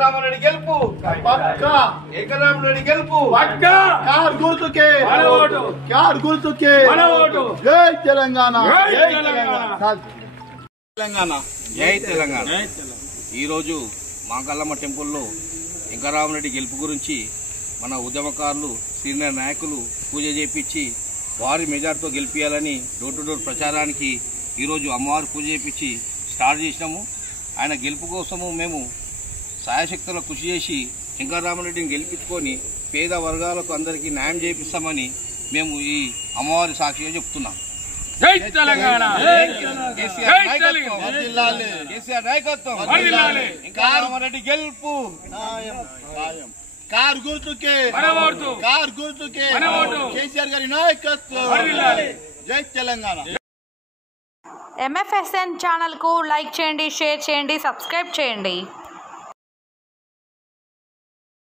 రామారెడ్డి గెలుపు ఏకరామరెడ్డి గెలుపు కారు గుర్తుకే కారు గుర్తుకే జై తెలంగాణ తెలంగాణ జై తెలంగాణ. ఈరోజు మాంకల్లమ్మ టెంపుల్లో వెంకటరామరెడ్డి గెలుపు గురించి మన ఉద్యమకారులు సీనియర్ నాయకులు పూజ చేపించి భారీ మెజార్టీతో గెలిపించాలని డోర్ టు డోర్ ప్రచారానికి ఈరోజు అమ్మవారి పూజ చేపించి స్టార్ట్ చేసినాము. ఆయన గెలుపు కోసము మేము సాయశక్తుల కృషి చేసి వెంకటరామరెడ్డిని గెలిపించుకొని పేద వర్గాలకు అందరికీ న్యాయం చేపిస్తామని మేము ఈ అమ్మవారి సాక్షిగా చెప్తున్నాం. జై తెలంగాణ. కేసీఆర్ నాయకత్వం. వెంకటరామరెడ్డి గెలుపు. కారు గుర్తుకే కారు గుర్తుకే కేసీఆర్ గారి నాయకత్వం. జై తెలంగాణ. MFSN ఛానల్కు లైక్ చేయండి, షేర్ చేయండి, సబ్స్క్రైబ్ చేయండి.